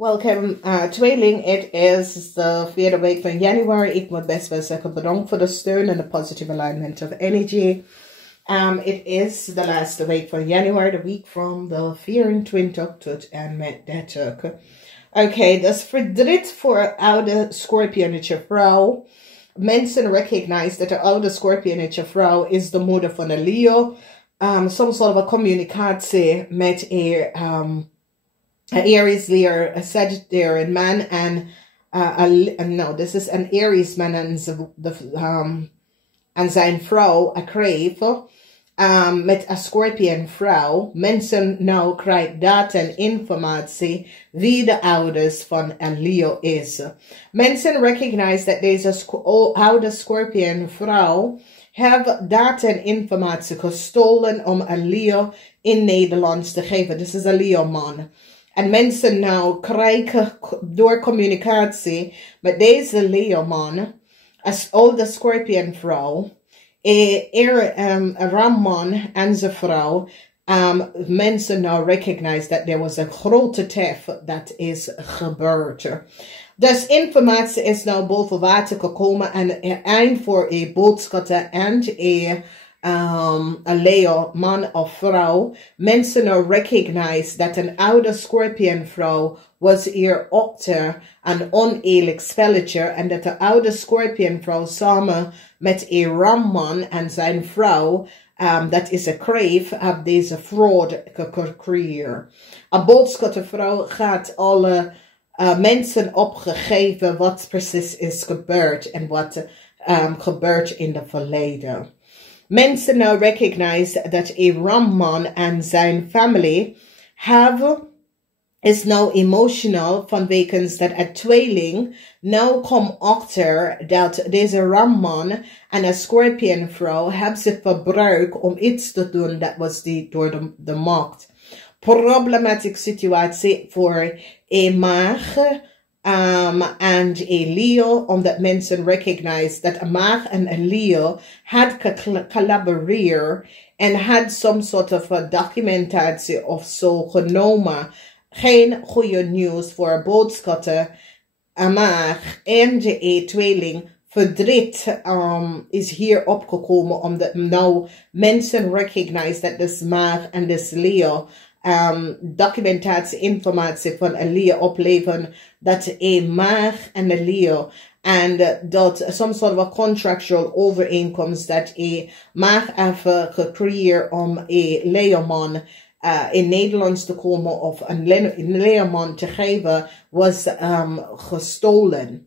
Welkom tweeling, het is de vierde week van januari. Ik moet best wel zeggen bedankt voor de steun en de positive alignment of energy. It is the last week van januari, the week from the 24 tot en met 30. Oké, dat is verdriet voor oude Scorpionetje vrouw. Mensen recognize dat de oude Scorpionetje vrouw is de moeder van een Leo. Some sort of a communicatie met een Aries leer, a Sagittarius man, and no, this is an Aries man en zijn vrouw, a Crave, met een Scorpion vrouw. Mensen nou krijgen data en informatie wie de ouders van een Leo is. Mensen recognize dat deze oude Scorpion vrouw have data en informatie gestolen om een Leo in Nederlands te geven. This is a Leo man. En mensen nou krijgen door communicatie met deze Leo-man, als oude Scorpion-vrouw, een Ram-man en zijn vrouw, mensen nou recognize dat er was een grote theft dat is gebeurd. Dus informatie is nou boven water gekomen en voor een boodschappen en een Leo, man of vrouw. Mensen nou recognize dat een oude Scorpion vrouw was hier achter een oneerlijk spelletje. En dat de oude Scorpion vrouw samen met een Ramman en zijn vrouw, dat is een Crave, heeft deze fraud gecreëerd. Een boodschappenvrouw gaat alle mensen opgegeven wat precies is gebeurd en wat gebeurt in het verleden. Mensen now recognize that a Ramman and zijn family is now emotional vanwege dat een tweeling now come achter dat deze Ramman en een Scorpion vrouw hebben zich verbruikt om iets te doen dat was door de macht. Problematic situatie voor een maag and a Leo, omdat mensen recognize dat een maag en een Leo had collaboreerd en had some sort of a documentatie of zo genomen. Geen goede nieuws voor boodschappen. Een maag en de tweeling verdriet is hier opgekomen omdat nou mensen recognize dat dus maag en dus Leo documentatie, informatie van een Leo opleveren dat een maag en een Leo en dat some sort of a contractual overeenkomst dat een maag heeft gecreëerd om een Leo-man in Nederlands te komen of een Leo-man te geven was gestolen.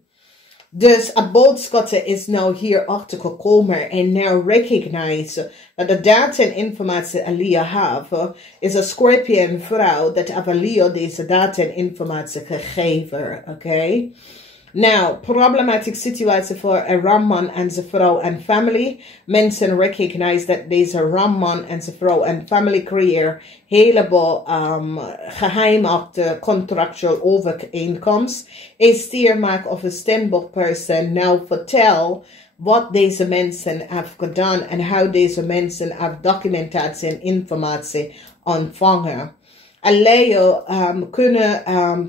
Dus een boodschap is nou hier achter gekomen en now recognize dat de data en informatie een Leo heeft, is een Scorpion vrouw dat een Leo deze data en informatie gegeven. Oké? Now, problematic situatie voor een Ramman en zijn vrouw en family. Mensen recognize dat deze Ramman en zijn vrouw en family creëer heleboel geheimachtige contractual overeenkomst. Een stiermaak of een standbook person nou vertel wat deze mensen hebben gedaan en hoe deze mensen hebben documentatie en informatie ontvangen. En Leo kunnen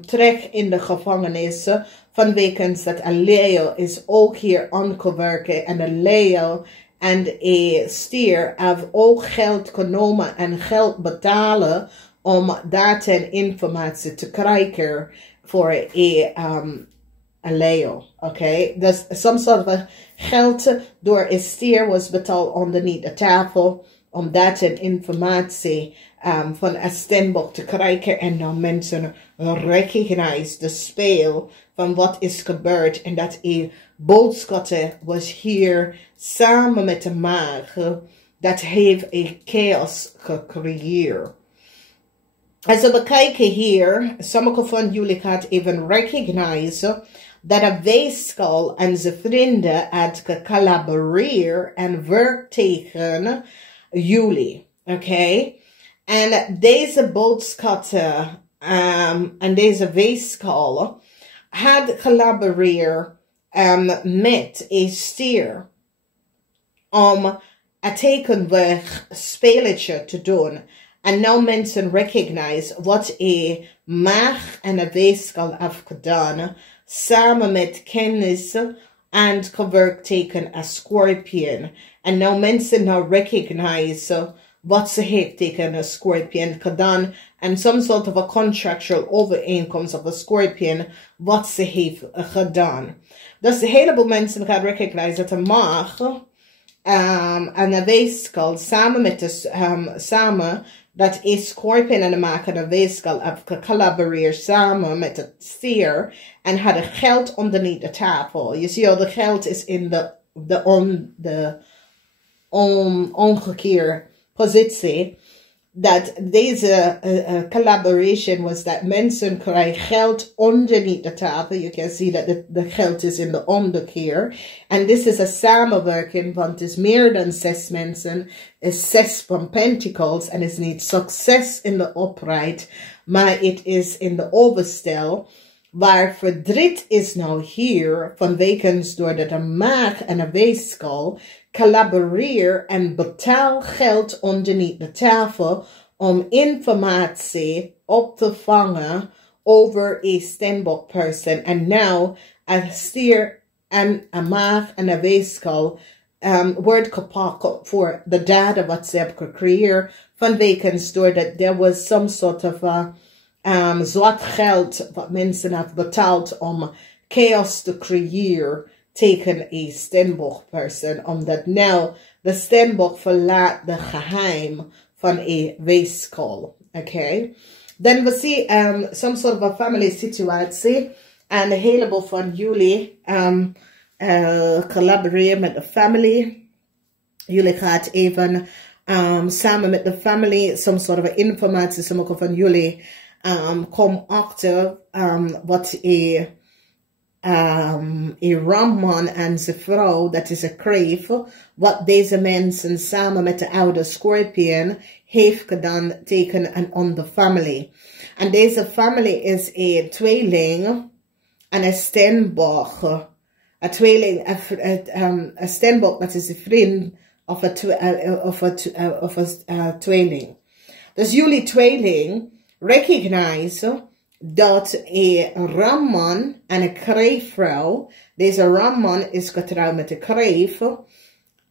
terug in de gevangenis vanwege dat een Leo is ook hier aangewerkt en een Leo en een stier hebben ook geld genomen en geld betalen om data en informatie te krijgen voor een Leo. Oké, dus some sort of geld door een stier was betaald onderneath de tafel om data en informatie van een stemboek te krijgen en dan mensen recognize de speel van wat is gebeurd en dat een boodschap was hier samen met de maag dat heeft een chaos gecreëerd. Als we bekijken hier, sommige van jullie gaat even recognize dat een weeskal en zijn vrienden had gecollaboreerd en werkt tegen jullie. Oké? En deze boodschappen en deze weeskal had collaboreerd met een stier om een tekenweg spelletje te doen En nou mensen recognize wat een maag en een weegschaal heeft gedaan, samen met kennis en gewerkt tegen een scorpion. En nou mensen nou recognize wat ze heeft tegen een scorpion gedaan, en some sort of a contractual overeenkomst of a scorpion, wat ze heeft gedaan. Dus een heleboel mensen gaan recognize dat een maag en een weegschaal samen met de dat een scorpion en een maag en een weegschaal hebben gecollaboreerd samen met het stier en hadden geld onderneath de tafel. Je ziet al, de geld is in de omgekeerde positie. Dat deze collaboration was dat mensen krijgen geld onderneath de tafel. You can see that the geld is in de omgekeer. En dit is een samenwerking, want het is meer dan 6 mensen. Is 6 van Pentacles en is niet succes in de upright, maar het is in de overstel. Waar verdriet is nou hier, vanwege doordat een maag en een weegschaal collaboreer en betaal geld onderneath de tafel om informatie op te vangen over een steenbok person. En nou, een stier en een maag en een weegschaal wordt gepakt voor de daden wat ze hebben gecreëerd, vanwege doordat there was some sort of zwart geld wat mensen hebben betaald om chaos te creëren tegen een steenbok person, omdat nou de steenbok verlaat de geheim van een weegschaal. Oké. Dan we zien some sort of a family situatie, en een heleboel van jullie collaboreren met de family. Jullie gaan even samen met de family some sort of informatie, sommige van jullie kom achter wat een ramman en zijn vrouw, dat is een kreef, wat deze mensen samen met de oude scorpion heeft gedaan tegen een andere family. En deze family is een tweeling en een steenbok. Een tweeling, een steenbok, dat is een vriend of een tweeling. Dus jullie tweeling recognize dat een ramman en een kreefvrouw, deze ramman is getrouwd met een kreef,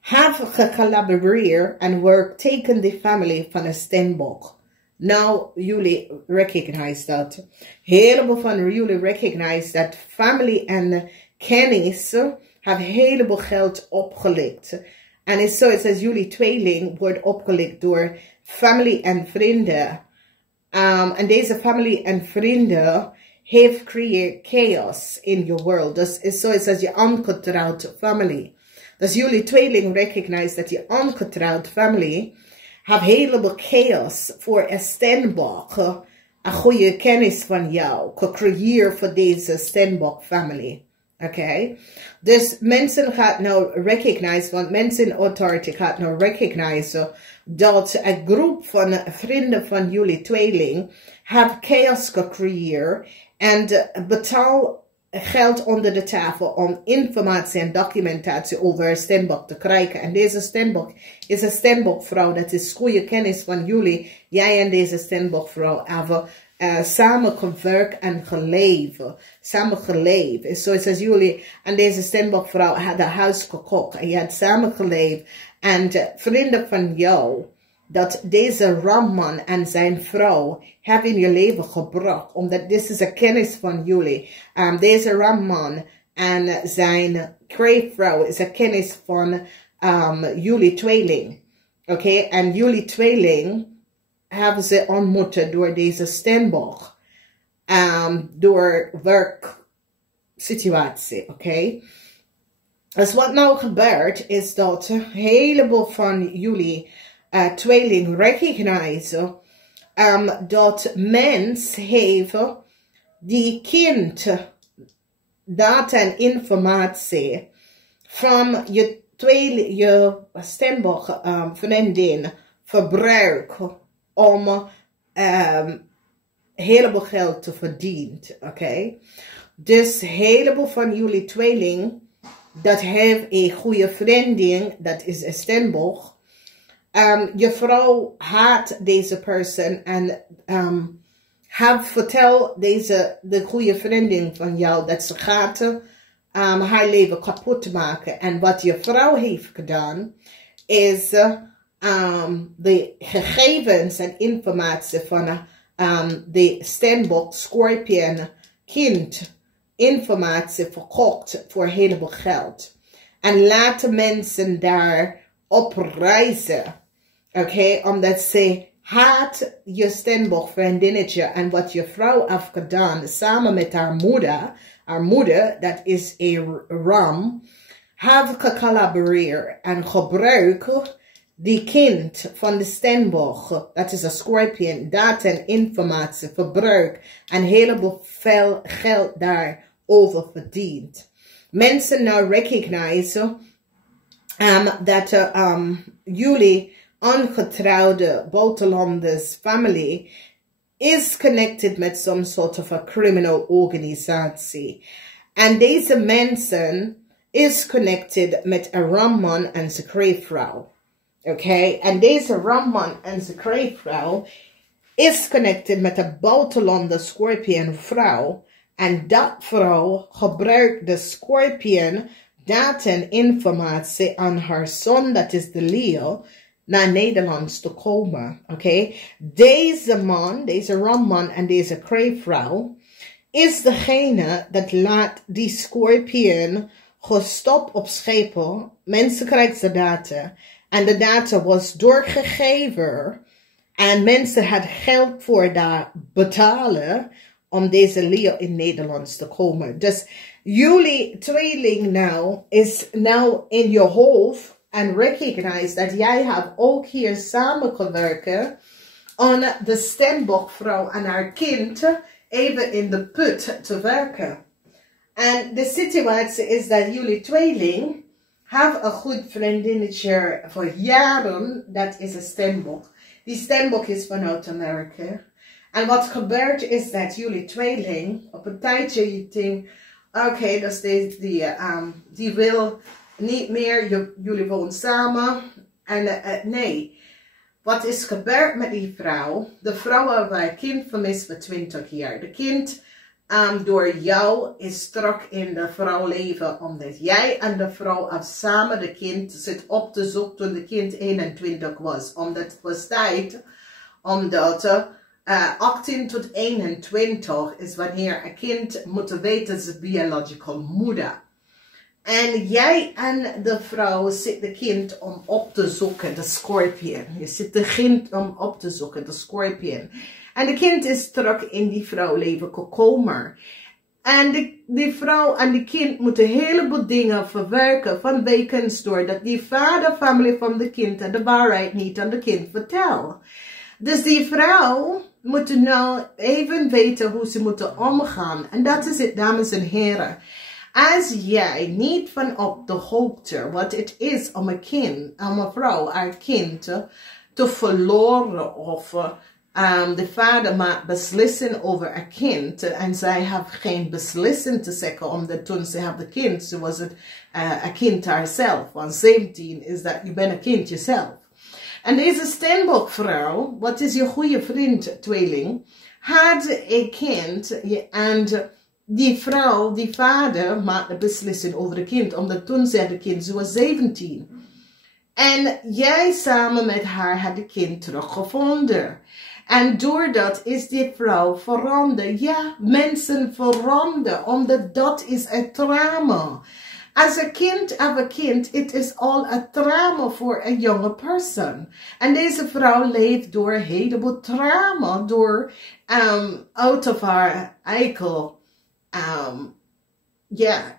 hebben gecollaboreerd en werkt tegen de familie van een steenbok. Nou, jullie recognize dat. Heleboel van jullie recognize dat familie en kennis hebben heleboel geld opgelicht. En het is zo, als jullie tweeling wordt opgelicht door familie en vrienden. En deze familie en vrienden heeft creëerd chaos in your world. Dus het is zo, als je ongetrouwd familie. Dus jullie tweeling recognize dat je ongetrouwd family have heleboel chaos voor een steenbok. Een goede kennis van jou gecreëerd voor deze steenbok family. Oké? Dus mensen gaan nou recognize, want mensen in authority gaat nou recognize dat een groep van vrienden van jullie tweeling have chaos gecreëerd en betaal geld onder de tafel om informatie en documentatie over een steenbok te krijgen. En deze steenbok is een steenbokvrouw, dat is goede kennis van jullie. Jij en deze steenbokvrouw hebben samen gewerkt en geleefd. Samen geleefd. Zoals jullie en deze steenbokvrouw hadden huis gekocht en je had samen geleefd. En vrienden van jou, dat deze ramman en zijn vrouw hebben in je leven gebracht. Omdat dit is een kennis van jullie. Deze ramman en zijn kreefvrouw is een kennis van jullie tweeling. Oké, en jullie tweeling hebben ze ontmoet door deze steenbok. Door werksituatie. Oké. Dus wat nou gebeurt is dat een heleboel van jullie tweeling recognize dat mens heeft die kind data en informatie van je steenbok vriendin verbruiken om heleboel geld te verdienen. Oké? Dus heleboel van jullie tweeling dat heeft een goede vriendin, dat is een steenbok. Je vrouw haat deze person en vertel de goede vriendin van jou dat ze gaat haar leven kapot maken. En wat je vrouw heeft gedaan is de gegevens en informatie van de Steenbok, Scorpion, kind informatie verkocht voor een heleboel geld. En laten mensen daar op reizen. Oké, omdat ze haat je Steenbok vriendinnetje en wat je vrouw heeft gedaan samen met haar moeder. Haar moeder, dat is een ram, heeft gecollaboreerd en gebruikt die kind van de Steenbok, dat is een Scorpion, data en informatie verbruikt en heleboel veel geld daarover verdient. Mensen nou recognizen dat jullie ongetrouwde buitenlanders familie is connected met some sort of a criminal organisatie. En deze mensen is connected met een ramman en zijn kreefvrouw. Oké, en deze ramman en zijn kreefvrouw is connected met een buitenlandse Scorpion vrouw. En dat vrouw gebruikt de Scorpion data en informatie aan haar zoon, dat is de Leo, naar Nederland te komen. Oké, deze man, deze ramman en deze kreefvrouw is degene dat laat die Scorpion gestopt op schepen. Mensen krijgen de data. En de data was doorgegeven. En mensen hadden geld voor dat betalen om deze Leo in Nederland te komen. Dus jullie tweeling nou is nou in je hoofd. En recognize dat jij hebt ook hier samengewerkt om de Steenbokvrouw en haar kind even in de put te werken. En de situatie is dat jullie tweeling hebben een goed vriendinnetje voor jaren, dat is een Steenbok. Die Steenbok is vanuit Amerika. En wat gebeurt is dat jullie tweeling op een tijdje je denkt, oké, dat is die wil niet meer, jullie wonen samen. En nee, wat is gebeurd met die vrouw? De vrouw heeft haar kind vermist voor 20 jaar. De kind door jou is terug in de vrouw leven. Omdat jij en de vrouw samen de kind zit op te zoeken toen de kind 21 was. Omdat het was tijd, omdat 18 tot 21 is wanneer een kind moet weten zijn biological moeder. En jij en de vrouw zit de kind om op te zoeken, de Scorpion. Je zit de kind om op te zoeken, de Scorpion. En de kind is terug in die vrouw leven gekomen. En die vrouw en die kind moeten een heleboel dingen verwerken vanwege doordat die vaderfamilie van de kind de waarheid niet aan de kind vertelt. Dus die vrouw moet nou even weten hoe ze moeten omgaan. En dat is het, dames en heren. Als jij niet van op de hoogte wat het is om een vrouw, haar kind te verloren of de vader maakt beslissen over een kind en zij heeft geen beslissing te zeggen omdat toen ze had een kind, ze was het een kind haarzelf. Want 17 is dat je bent een kind jezelf. En deze Steenbokvrouw, wat is je goede vriend, tweeling, had een kind en die vrouw, die vader, maakte beslissing over het kind. Omdat toen ze had een kind, ze was 17. En jij samen met haar had het kind teruggevonden. En doordat is die vrouw veranderd. Ja, mensen veranderen, omdat dat is een trauma. Als een kind, het is al een trauma voor een jonge persoon. En deze vrouw leeft door een heleboel trauma, door out of haar eikel.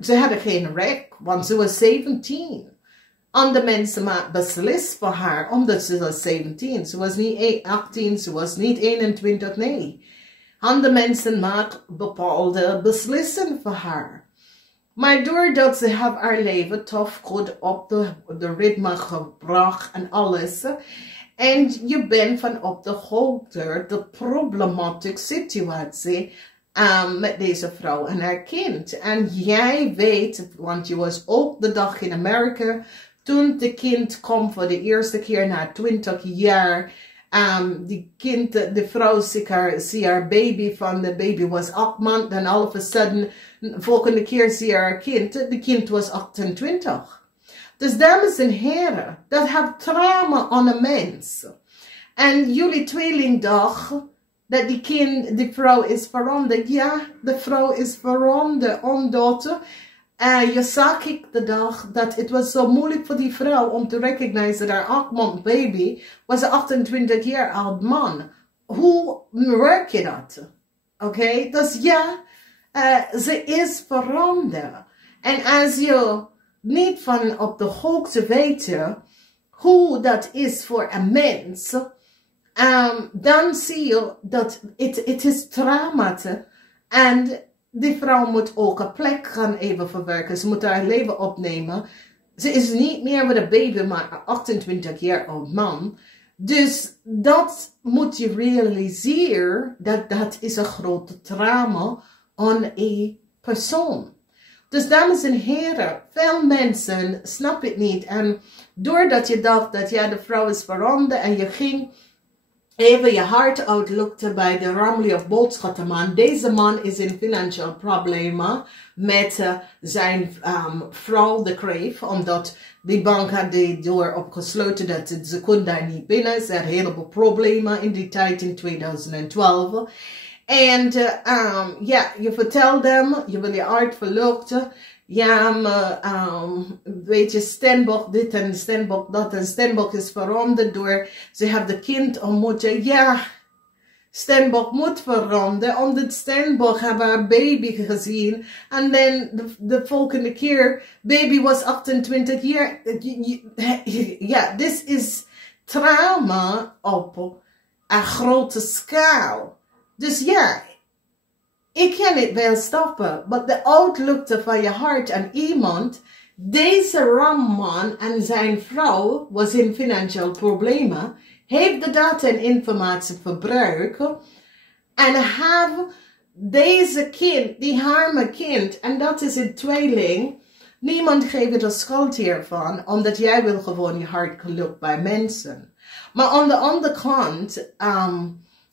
Ze hadden geen recht, want ze was 17. Andere mensen maakten beslist voor haar, omdat ze was 17. Ze was niet 18, ze was niet 21, nee. Andere mensen maakten bepaalde beslissingen voor haar. Maar doordat ze haar leven toch goed op de ritme gebracht en alles. En je bent van op de hoogte de problematische situatie met deze vrouw en haar kind. En jij weet, want je was ook de dag in Amerika Toen de kind kwam voor de eerste keer na 20 jaar. De vrouw zie haar baby van de baby was 8 maanden. En all of a sudden, de volgende keer zie je haar kind. De kind was 28. Dus dames en heren, dat heeft trauma aan een mens. En jullie tweelingdag, dat die vrouw is veranderd. Ja, de vrouw is veranderd, omdat je zag ik de dag dat het was zo moeilijk voor die vrouw om te recognizen dat haar 8 maand baby was een 28 jaar oud man. Hoe werk je dat? Oké, dus ja, ze is veranderd. En als je niet van op de hoogte weet hoe dat is voor een mens, dan zie je dat het is trauma. En die vrouw moet ook een plek gaan even verwerken. Ze moet haar leven opnemen. Ze is niet meer met een baby, maar een 28 jaar oud man. Dus dat moet je realiseren, dat is een grote trauma aan een persoon. Dus dames en heren, veel mensen snappen het niet. En doordat je dacht dat ja, de vrouw is veranderd en je ging even je hart uitlukte bij de Ramley of boodschappenman. Deze man is in financiële problemen met zijn vrouw, de Crave. Omdat die bank had de deur opgesloten dat ze kon daar niet binnen. Ze had een heleboel problemen in die tijd in 2012. En ja, je vertelt hem, je wil je hart verluchten. Ja, maar weet je, Stenbock dit en Stenbock dat. En Stenbock is veranderd door, ze hebben de kind ontmoet. Ja, Stenbock moet veranderen, omdat Stenbock hebben haar baby gezien. En dan de volgende keer, baby was 28 jaar. Ja, dit is trauma op een grote schaal. Dus ja, ik kan het wel stoppen, maar de uitlukte van je hart aan iemand, deze ramman en zijn vrouw was in financiële problemen, heeft de data en informatie verbruikt en heeft deze kind, die arme kind, en dat is een tweeling, niemand geeft de schuld hiervan, omdat jij wil gewoon je hart geluk bij mensen. Maar aan de andere kant,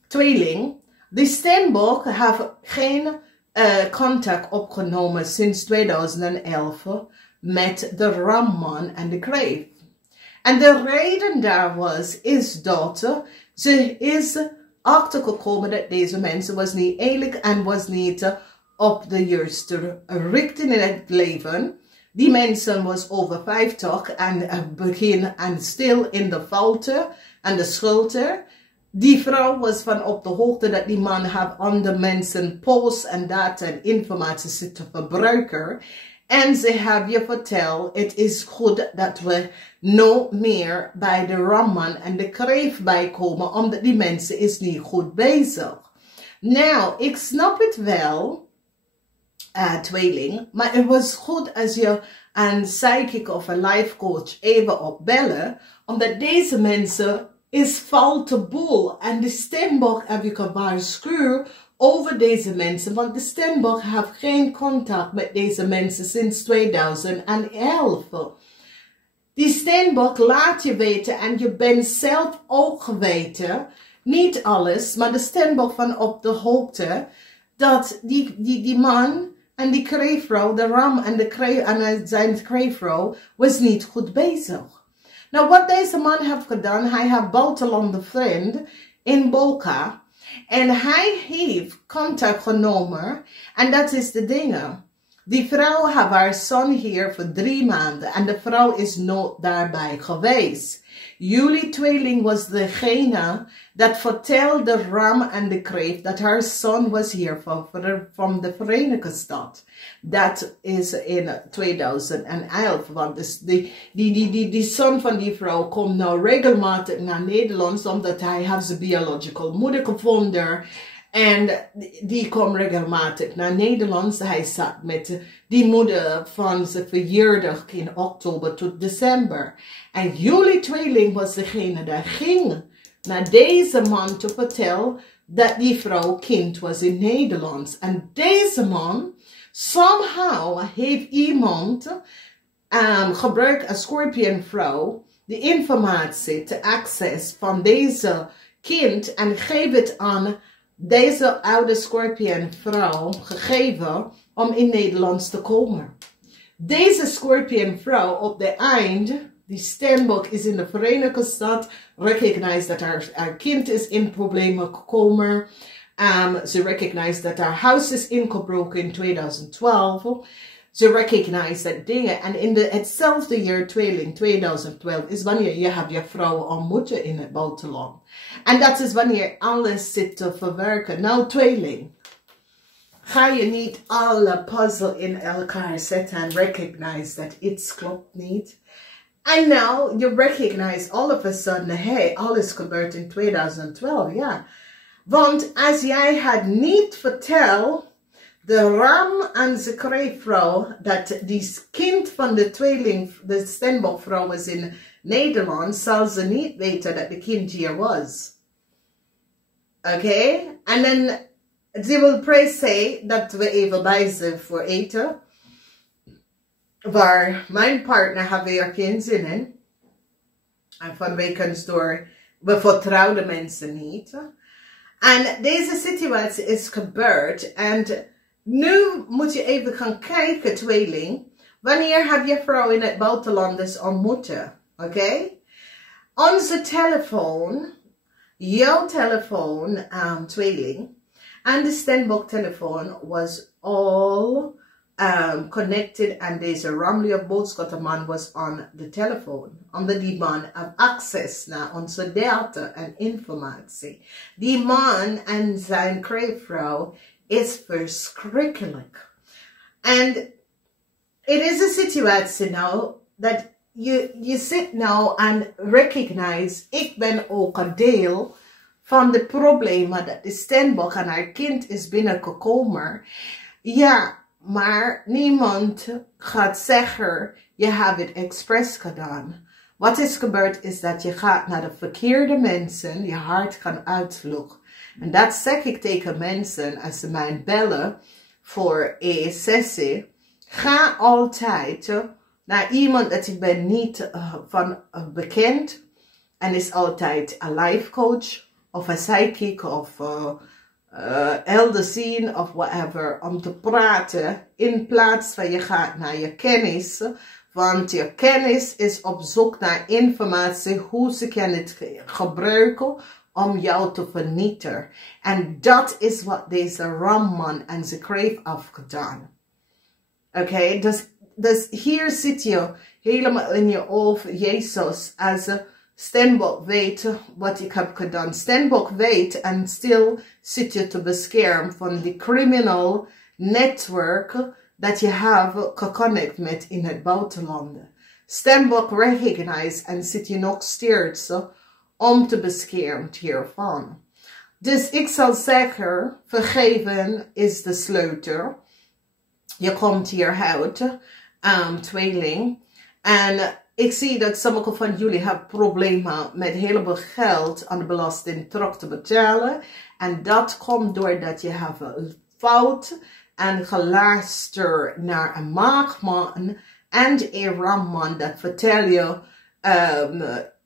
tweeling, die Stenbock heeft geen contact opgenomen sinds 2011 met de Ramman en de Crave. En de reden daar is dat ze is achtergekomen dat deze mensen was niet eerlijk en was niet op de juiste richting in het leven. Die mensen was over 50 en begin en stil in de fouten en de schulden. Die vrouw was van op de hoogte dat die man had andere mensen post en data en informatie zitten verbruiken. En ze hebben je verteld, het is goed dat we nooit meer bij de Ramman en de Crave bijkomen, omdat die mensen is niet goed bezig. Nou, ik snap het wel, tweeling, maar het was goed als je een psychic of een life coach even opbellen, omdat deze mensen is foute boel. En de Stenbock heb ik gewaarschuwd over deze mensen, want de Stenbock heeft geen contact met deze mensen sinds 2011. Die Stenbock laat je weten en je bent zelf ook geweten, niet alles, maar de Stenbock van op de hoogte, dat die man en die kreefvrouw, de Ram en zijn kreefvrouw, was niet goed bezig. Nou, wat deze man heeft gedaan, hij heeft buitenlandse vriend in Boca. En hij heeft contact genomen. En dat is de dingen. Die vrouw heeft haar zoon hier voor 3 maanden. En de vrouw is nooit daarbij geweest. Jullie tweeling was degene dat vertelde Ram en de Kreef dat haar zoon was hier van de Verenigde Staten. Dat is in 2011. Want dus die zoon van die vrouw komt nou regelmatig naar Nederland, omdat hij heeft zijn biological moeder gevonden. En die komt regelmatig naar Nederland. Hij zat met die moeder van zijn verjaardag in oktober tot december. En jullie tweeling was degene dat ging naar deze man te vertellen dat die vrouw kind was in Nederland. En deze man, somehow, heeft iemand gebruik een Scorpionvrouw de informatie te access van deze kind en geef het aan deze oude Scorpionvrouw gegeven om in Nederlands te komen. Deze Scorpionvrouw op de eind, die stembok is in de Verenigde Staten, recognize dat haar kind is in problemen gekomen. Ze recognize dat haar huis is ingebroken in 2012. Ze recognize dat dingen. En in hetzelfde jaar, tweeling, 2012, is wanneer je hebt je vrouwen ontmoeten in het buitenland. En dat is wanneer alles zit te verwerken. Nou, tweeling. Ga je niet alle puzzel in elkaar zetten en recognize dat iets klopt niet. En nou, je recognize all of a sudden, hey, alles gebeurt in 2012, ja. Want als jij had niet verteld, de ram en ze kreefvrouw, dat die kind van de tweeling, de stembokvrouw was in Nederland, zal ze niet weten dat de kind hier was. Oké? En dan, ze wil pray say dat we even bij zijn voor eten. Waar mijn partner had weer geen zin in. En vanwege door, we vertrouwden mensen niet. En deze situatie is gebeurd. En nu moet je even gaan kijken, tweeling. Wanneer heb je vrouw in het buitenland dus ontmoeten? Oké? Onze telefoon, jouw telefoon, tweeling, en de stembok-telefoon was all connected, and deze Ramlier boodschappenman was on the telephone. Omdat die man heeft access naar onze data en informatie. Die man en zijn kreefvrouw is verschrikkelijk. En het is een situatie nou dat je zit nou en recognize, ik ben ook een deel van de problemen dat de stembok en haar kind is binnengekomen. Ja, maar niemand gaat zeggen, je hebt het expres gedaan. Wat is gebeurd is dat je gaat naar de verkeerde mensen, je hart kan uitvlogen. En dat zeg ik tegen mensen als ze mij bellen voor een sessie. Ga altijd naar iemand dat ik ben niet van bekend. En is altijd een life coach of een psychic of Helderziend of whatever. Om te praten in plaats van je gaat naar je kennis. Want je kennis is op zoek naar informatie hoe ze kunnen het gebruiken om jou te vernietigen. En dat is wat deze ramman en zijn kreef heeft gedaan. Oké, dus hier zit je helemaal in je hoofd, Jezus, als stembok weet wat ik heb gedaan. Stembok weet en stil zit je te beschermen van die criminal netwerk dat je hebt geconnect met in het buitenland. Stembok recognize en zit je nog steeds om te beschermen hiervan. Dus ik zal zeggen, vergeven is de sleutel. Je komt hier uit, tweeling. En ik zie dat sommige van jullie hebben problemen met heel veel geld aan de belasting terug te betalen. En dat komt doordat je hebt een fout en geluisterd naar een maagman en een ramman dat vertel je,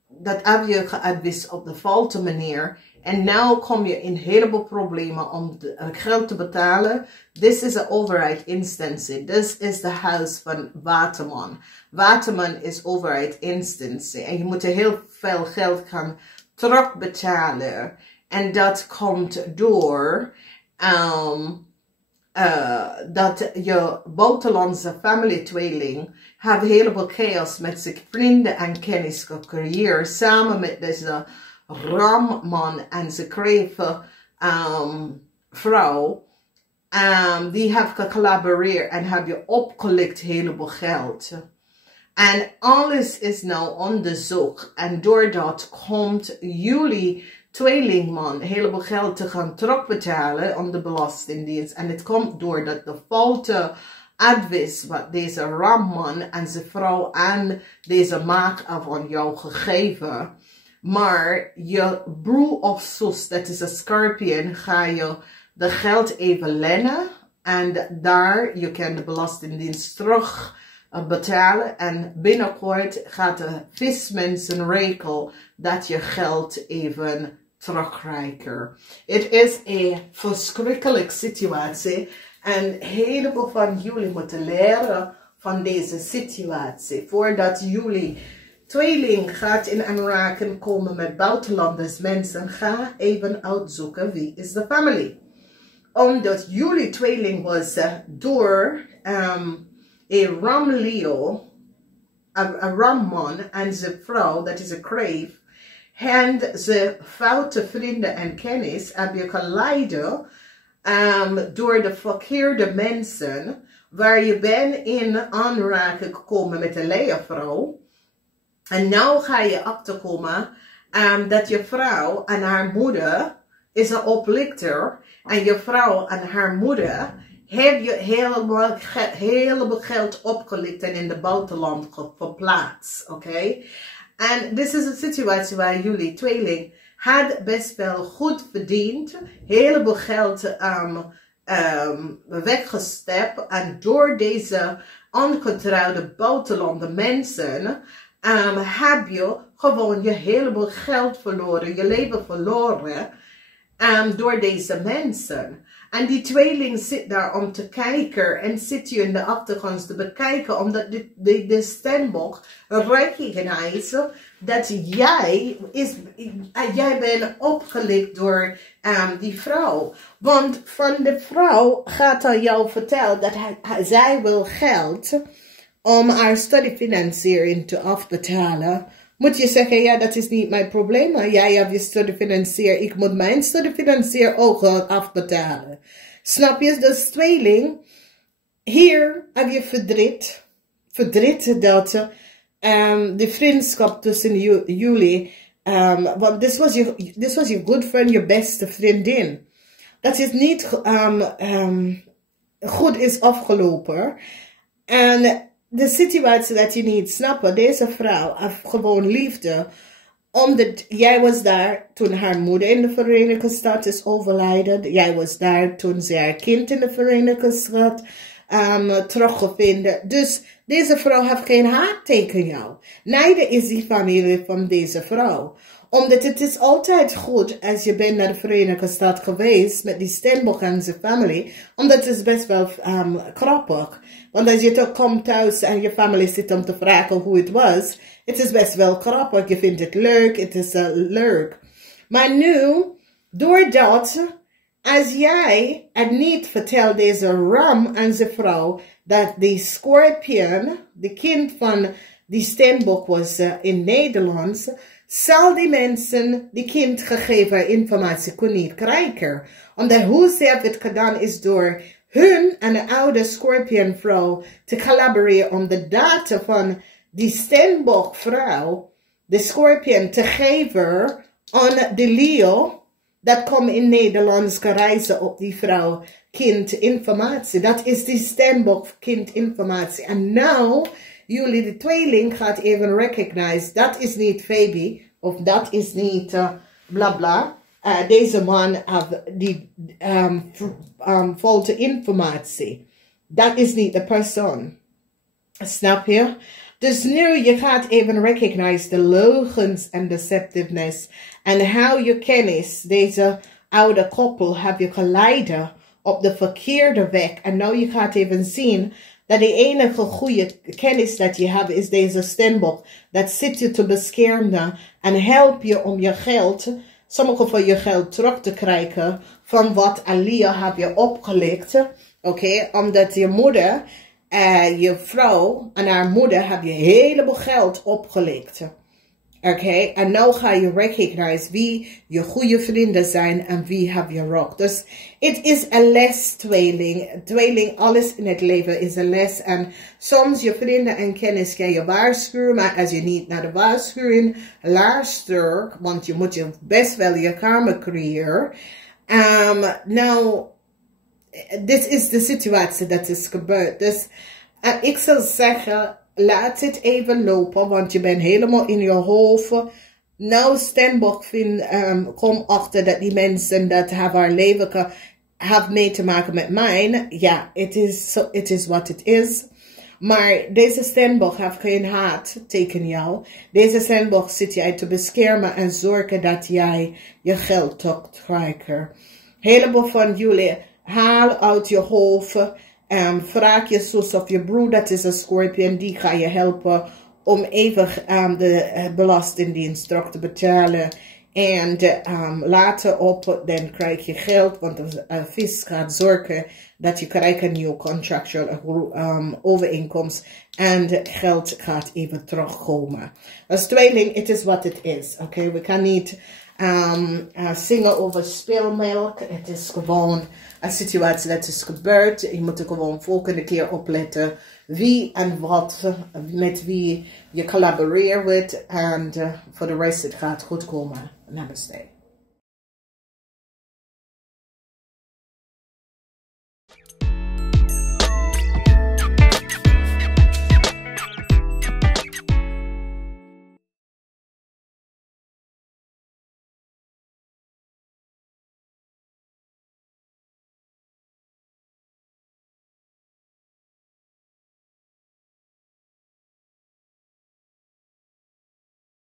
dat heb je geadviseerd op de foute manier. En nu kom je in een heleboel problemen om geld te betalen. Dit is een overheidsinstantie. Dit is de huis van Waterman. Waterman is overheidsinstantie. En je moet heel veel geld gaan terugbetalen. En dat komt door dat je buitenlandse familie-tweeling heeft een heleboel chaos met zijn vrienden en kennis gecreëerd. Samen met deze ramman en zijn kreven vrouw. Die heeft gecollaboreerd en heb je opgelikt heleboel geld. En alles is nou onderzocht. En doordat komt jullie tweelingman heleboel geld te gaan terugbetalen aan de belastingdienst. En het komt doordat de foute advies wat deze ramman en zijn vrouw en deze maag van jou gegeven. Maar je broer of zus, dat is een Scorpion, ga je de geld even lenen. En daar je kan de belastingdienst terug betalen. En binnenkort gaat de vismensen rekel dat je geld even terugkrijgt. Het is een verschrikkelijke situatie. En een heleboel van jullie moeten leren van deze situatie. Voordat jullie tweeling gaat in aanraking komen met buitenlanders mensen, ga even uitzoeken wie is de familie. Omdat jullie tweeling was door een ram Leo, een ramman en zijn vrouw, dat is een crave, en ze foute vrienden en kennis heb je geleiden door de verkeerde mensen, waar je bent in aanraking gekomen met een leervrouw. En nou ga je achterkomen dat je vrouw en haar moeder is een oplichter. En je vrouw en haar moeder hebben je helemaal geld opgelicht en in het buitenland verplaatst. Oké? En dit is een situatie waar jullie tweeling had best wel goed verdiend. Heleboel geld weggestept. En door deze ongetrouwde buitenlandse mensen heb je gewoon je heleboel geld verloren. Je leven verloren door deze mensen. En die tweeling zit daar om te kijken en zit je in de achtergrond te bekijken, omdat de stembok recognized dat jij bent opgelicht door die vrouw. Want van de vrouw gaat aan jou vertellen dat zij wil geld om haar studiefinanciering te afbetalen. Moet je zeggen, ja, dat is niet mijn probleem, maar jij hebt je studiefinancier, ik moet mijn studiefinancier ook afbetalen. Snap je? Dus tweeling, hier heb je verdriet. Verdriet dat de vriendschap tussen jullie, want this was your good friend, je beste vriendin. Dat is niet goed is afgelopen. En de situatie dat je niet snapt, deze vrouw heeft gewoon liefde. Omdat jij was daar toen haar moeder in de Verenigde Staten is overlijden. Jij was daar toen ze haar kind in de Verenigde Staten teruggevonden. Dus deze vrouw heeft geen haat tegen jou. Neither is die familie van deze vrouw. Omdat het is altijd goed als je bent naar de Verenigde Staten geweest met die Steenbok en zijn familie. Omdat het is best wel grappig. Want als je toch komt thuis en je familie zit om te vragen hoe het was. Het is best wel grappig. Je vindt het leuk. Het is leuk. Maar nu, doordat, als jij het niet vertelt deze ram en zijn vrouw, dat die scorpion, de kind van die Steenbok was in Nederlands, zal die mensen die kind gegeven informatie kunnen niet krijgen. Omdat hoe ze hebben het gedaan is door hun en de oude Scorpion vrouw te collaboreren om de data van die Steenbok vrouw, de Scorpion, te geven aan de Leo. Dat komt in Nederlands reizen op die vrouw kind informatie. Dat is die Steenbok kind informatie. En nou, jullie de tweeling gaat even recognize, dat is niet Fabi, of dat is niet bla bla. Deze man heeft die foute informatie. Dat is niet de persoon. Snap je? Dus nu je gaat even recognize de leugens en deceptiveness. En how je kennis, deze oude koppel, heb je geleiden op de verkeerde weg. En nou je gaat even zien dat de enige goede kennis dat je hebt is deze Steenbok. Dat zit je te beschermen en helpt je om je geld, sommige van je geld terug te krijgen van wat Alia heb je opgelegd. Oké, omdat je moeder, je vrouw en haar moeder hebben je heleboel geld opgelegd. Oké, en nou ga je recognize wie je goede vrienden zijn en wie heb je rock. Dus het is een les, tweeling. Tweeling, alles in het leven is een les. En soms je vrienden en kennis kan je waarschuwen, maar als je niet naar de waarschuwing luistert, want je moet je best wel je kamer creëren. Nou, dit is de situatie dat is gebeurd. Dus ik zou zeggen, laat het even lopen, want je bent helemaal in je hoofd. Nou, Steenbok kom achter dat die mensen dat haar leven hebben mee te maken met mij. Ja, het is wat het is. Maar deze steenbok heeft geen haat tegen jou. Deze steenbok zit jij te beschermen en zorgen dat jij je geld tot krijgt. Heleboel van jullie haal uit je hoofd. Vraag je zus of je broer, dat is een Scorpion, die ga je helpen om even de belastingdienst terug te betalen. En later op, dan krijg je geld, want de vis gaat zorgen dat je krijgt een nieuw contractual overeenkomst. En het geld gaat even terugkomen. Als tweeling, het is wat het is. Oké, we kan niet zingen over speelmelk. Het is gewoon een situatie dat is gebeurd. Je moet er gewoon volgende keer opletten wie en wat, met wie je collaboreert. En voor de rest, het gaat goed komen. Namaste.